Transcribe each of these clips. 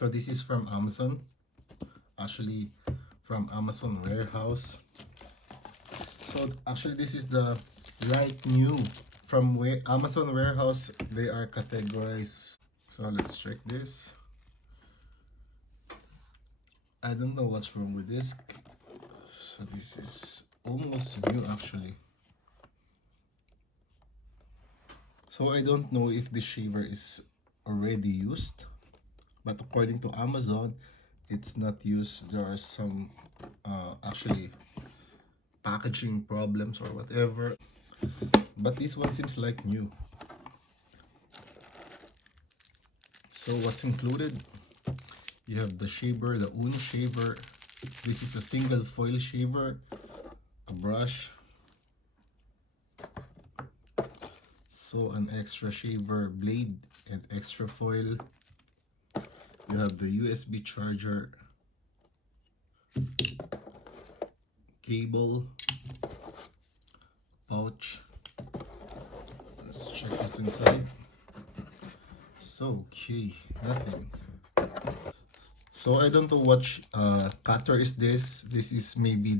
So this is from Amazon, actually from Amazon warehouse. So actually this is the right new from Amazon warehouse. They are categorized. So let's check this. I don't know what's wrong with this. So this is almost new actually. So I don't know if the shaver is already used, but according to Amazon, it's not used. There are some actually packaging problems or whatever, but this one seems like new. So what's included? You have the shaver, the Uno shaver. This is a single foil shaver, a brush, so an extra shaver blade and extra foil. You have the USB charger, cable, pouch. Let's check what's inside. So okay, nothing. So I don't know what cutter is this. This is maybe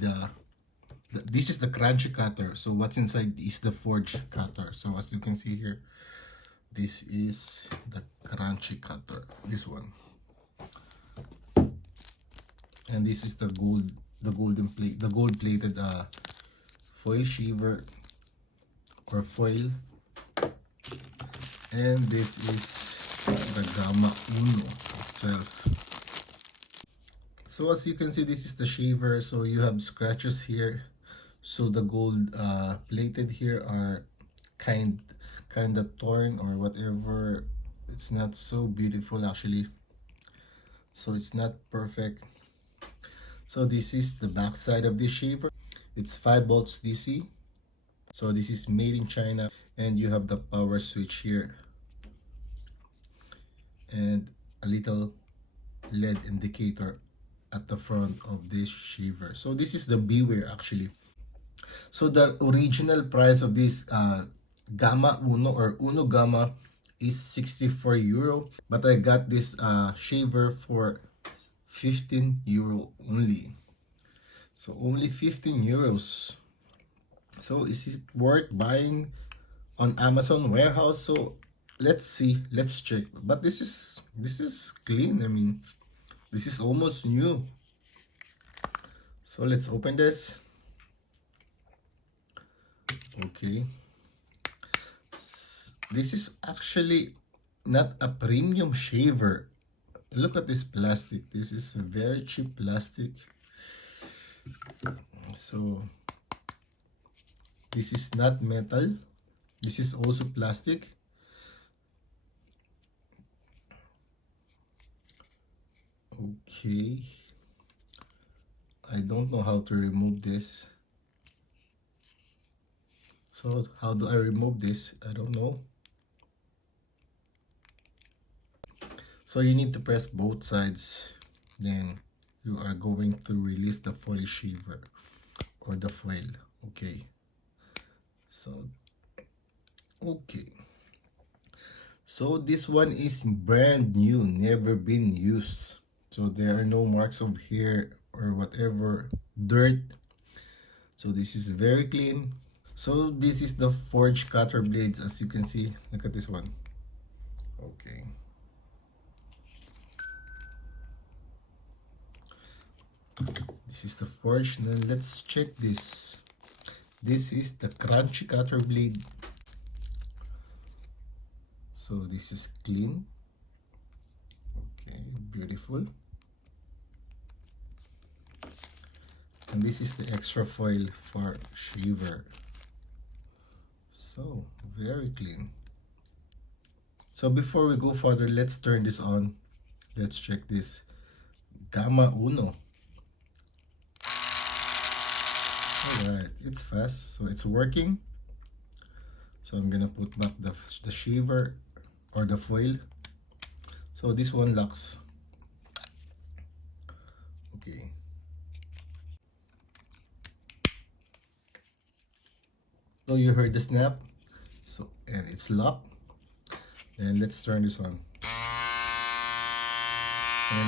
this is the crunchy cutter. So what's inside is the forge cutter. So as you can see here, this is the crunchy cutter, this one. And this is the gold plated foil shaver or foil. And this is the Gamma Uno itself. So as you can see, this is the shaver. So you have scratches here. So the gold plated here are kind of torn or whatever. It's not so beautiful actually. So it's not perfect. So this is the back side of this shaver. It's 5 volts DC. So this is made in China, and you have the power switch here and a little LED indicator at the front of this shaver. So this is the Beware actually. So the original price of this Gamma Uno or Uno Gamma is 64 euro, but I got this shaver for 15 euro only. So only 15 euros. So is it worth buying on Amazon warehouse? So let's see, let's check. But this is clean. I mean, this is almost new. So let's open this. Okay, this is actually not a premium shaver. Look at this plastic. This is a very cheap plastic. So this is not metal. This is also plastic. Okay, I don't know how to remove this. So how do I remove this? I don't know. So you need to press both sides, then you are going to release the foil shaver or the foil. Okay, so okay, so this one is brand new, never been used. So there are no marks of hair or whatever dirt. So this is very clean. So this is the forged cutter blades, as you can see. Look at this one. Okay, this is the forge. Then let's check this. This is the crunchy cutter blade. So this is clean. Okay, beautiful. And this is the extra foil for shaver. So very clean. So before we go further, let's turn this on. Let's check this Gamma Uno. Alright, it's fast, so it's working. So I'm gonna put back the shaver or the foil. So this one locks. Okay. So you heard the snap. So and it's locked. And let's turn this on. And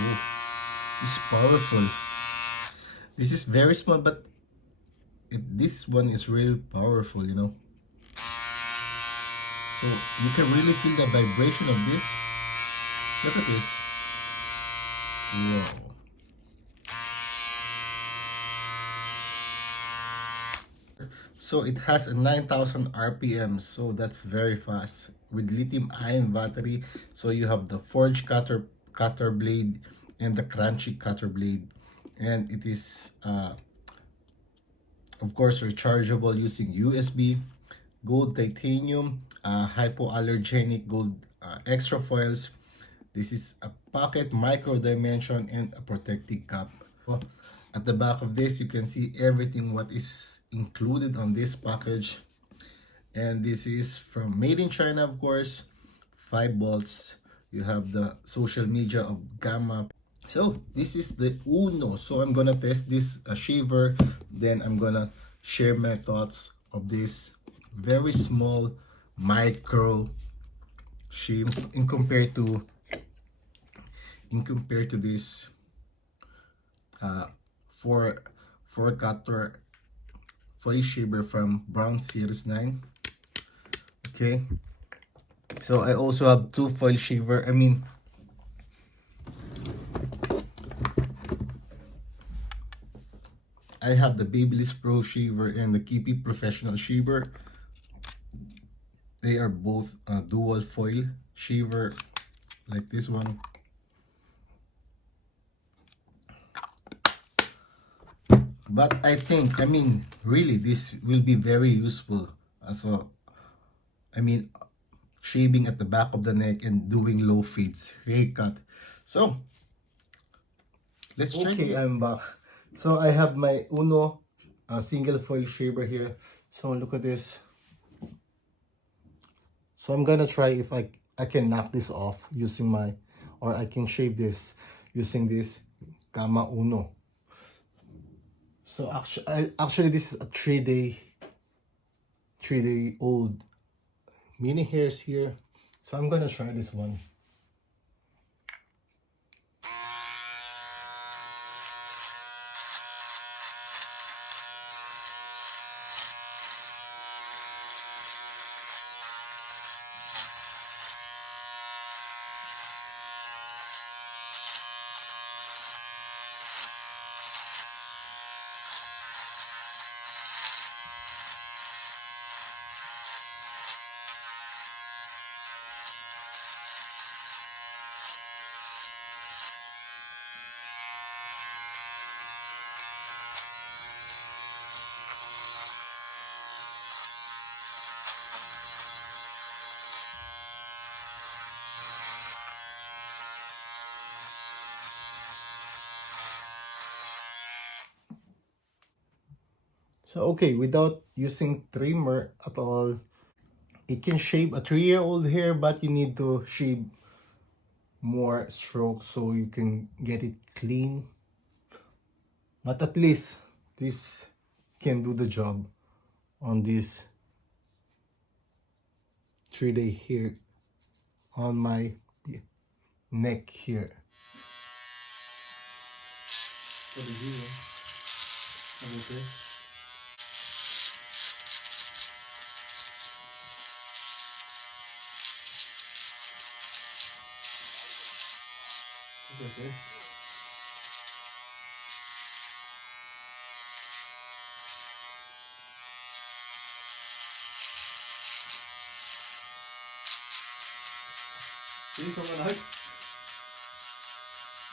whoa, this is powerful. This is very small, but this one is really powerful, you know. So you can really feel the vibration of this. Look at this. Wow. So it has a 9,000 RPM, so that's very fast. With lithium ion battery, so you have the forged cutter blade and the crunchy cutter blade, and it is of course rechargeable using USB, gold titanium, hypoallergenic gold extra foils. This is a pocket micro dimension and a protective cap. At the back of this, you can see everything what is included on this package. And this is from made in China, of course. 5 volts. You have the social media of Gamma. So this is the Uno. So I'm gonna test this shaver. Then I'm gonna share my thoughts of this very small micro shave in compared to this uh, four four cutter foil shaver from Brown Series 9. Okay, so I also have two foil shaver. I have the Babyliss Pro shaver and the KP Professional shaver. They are both dual foil shaver, like this one. But really, this will be very useful as a, I mean, shaving at the back of the neck and doing low fades, haircut. So, let's try this. I'm back. So, I have my Uno single foil shaver here. So, look at this. So, I'm gonna try if I can knock this off using or I can shave this using this Gamma Uno. So, actually this is a 3-day old mini hairs here. So, I'm gonna try this one. So okay, without using trimmer at all, it can shave a 3-year-old hair, but you need to shave more strokes so you can get it clean. But at least this can do the job on this 3-day hair on my neck here. For the viewer, okay. Okay. Ini sama lahat.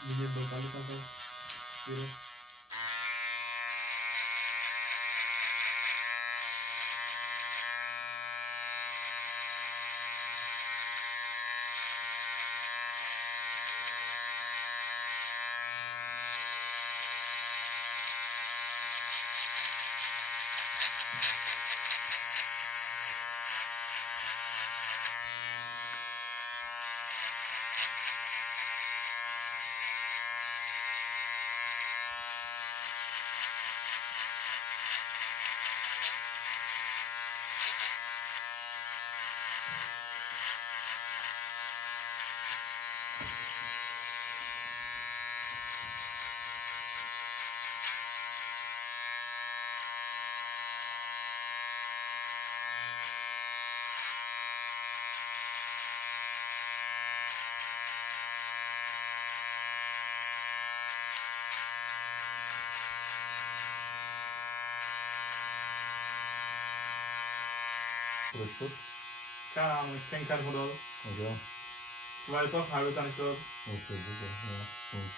Bigyan daw kami sa pero Richtig? Keine Ahnung, ich kenne kein Modell. Okay. Weil es auch ein halbes Jahr nicht wird. Das ist ja super, ja. Hm.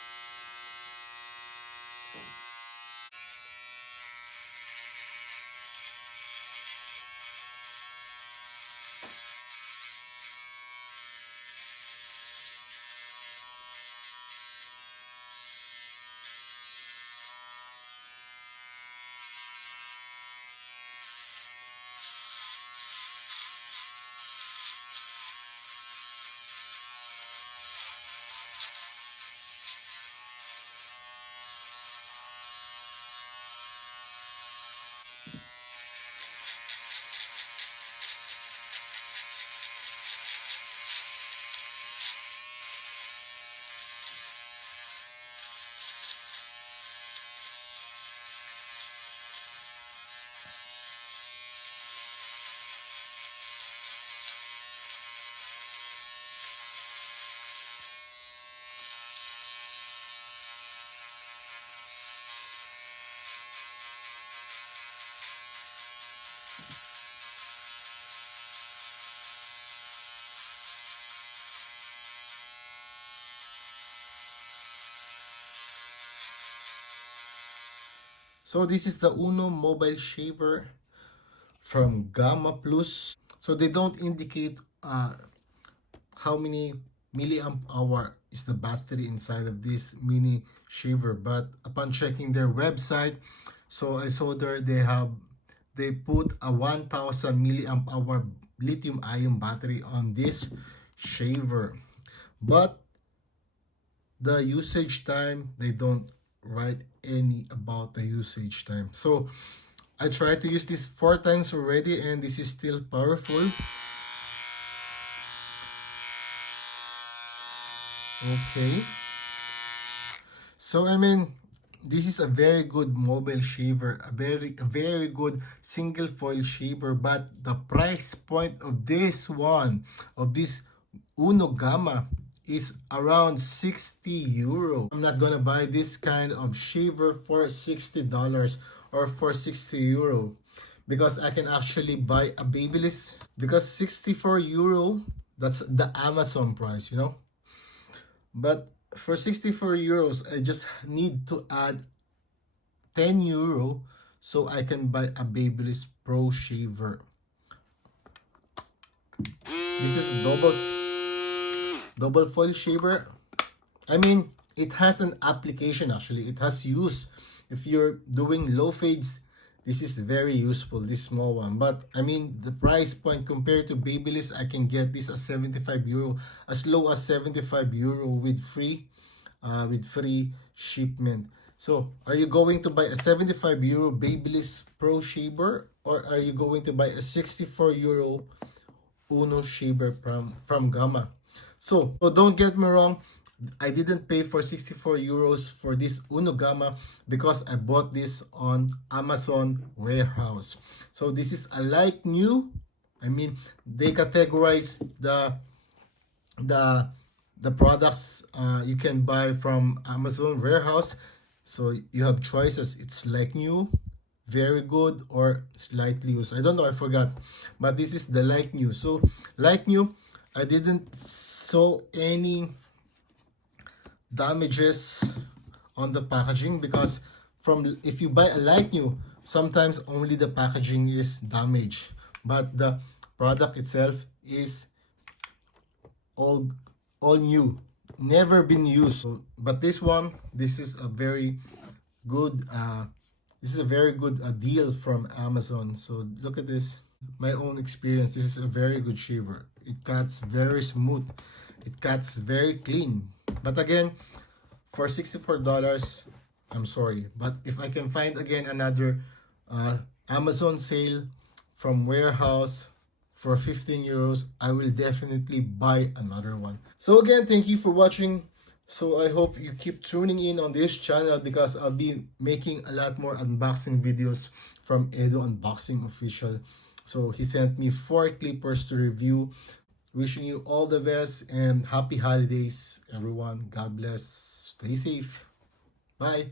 So this is the Uno mobile shaver from Gamma Plus. So they don't indicate how many milliamp hour is the battery inside of this mini shaver, but upon checking their website, so I saw there they put a 1000 milliamp hour lithium ion battery on this shaver, but the usage time they don't write any about the usage time. So I tried to use this 4 times already and this is still powerful. Okay, so I mean, this is a very good mobile shaver, a very good single foil shaver, but the price point of this one, of this Uno Gamma, is around 60 euro. I'm not gonna buy this kind of shaver for $60 or for 60 euro because I can actually buy a Babyliss, because 64 euro, that's the Amazon price, you know. But for 64 euros, I just need to add 10 euro so I can buy a Babyliss Pro shaver. This is double foil shaver. I mean, it has an application actually. It has use. If you're doing low fades, this is very useful, this small one. But I mean, the price point compared to Babyliss, I can get this at 75 euro, as low as 75 euro with free shipment. So, are you going to buy a 75 euro Babyliss Pro shaver, or are you going to buy a 64 euro Uno shaver from Gamma? So don't get me wrong, I didn't pay for 64 euros for this Uno Gamma because I bought this on Amazon warehouse. So this is a like new. I mean, they categorize the products you can buy from Amazon warehouse. So you have choices. It's like new, very good, or slightly used. I don't know, I forgot. But this is the like new. So like new, I didn't saw any damages on the packaging, because from if you buy a like new, sometimes only the packaging is damaged, but the product itself is all new, never been used. But this one, this is a very good deal from Amazon. So look at this, my own experience. This is a very good shaver. It cuts very smooth, it cuts very clean. But again, for $64, I'm sorry, but if I can find again another Amazon sale from warehouse for 15 euros, I will definitely buy another one. So again, thank you for watching. So I hope you keep tuning in on this channel, because I'll be making a lot more unboxing videos from Edo Unboxing Official. So he sent me 4 clippers to review. Wishing you all the best and happy holidays, everyone. God bless. Stay safe. Bye.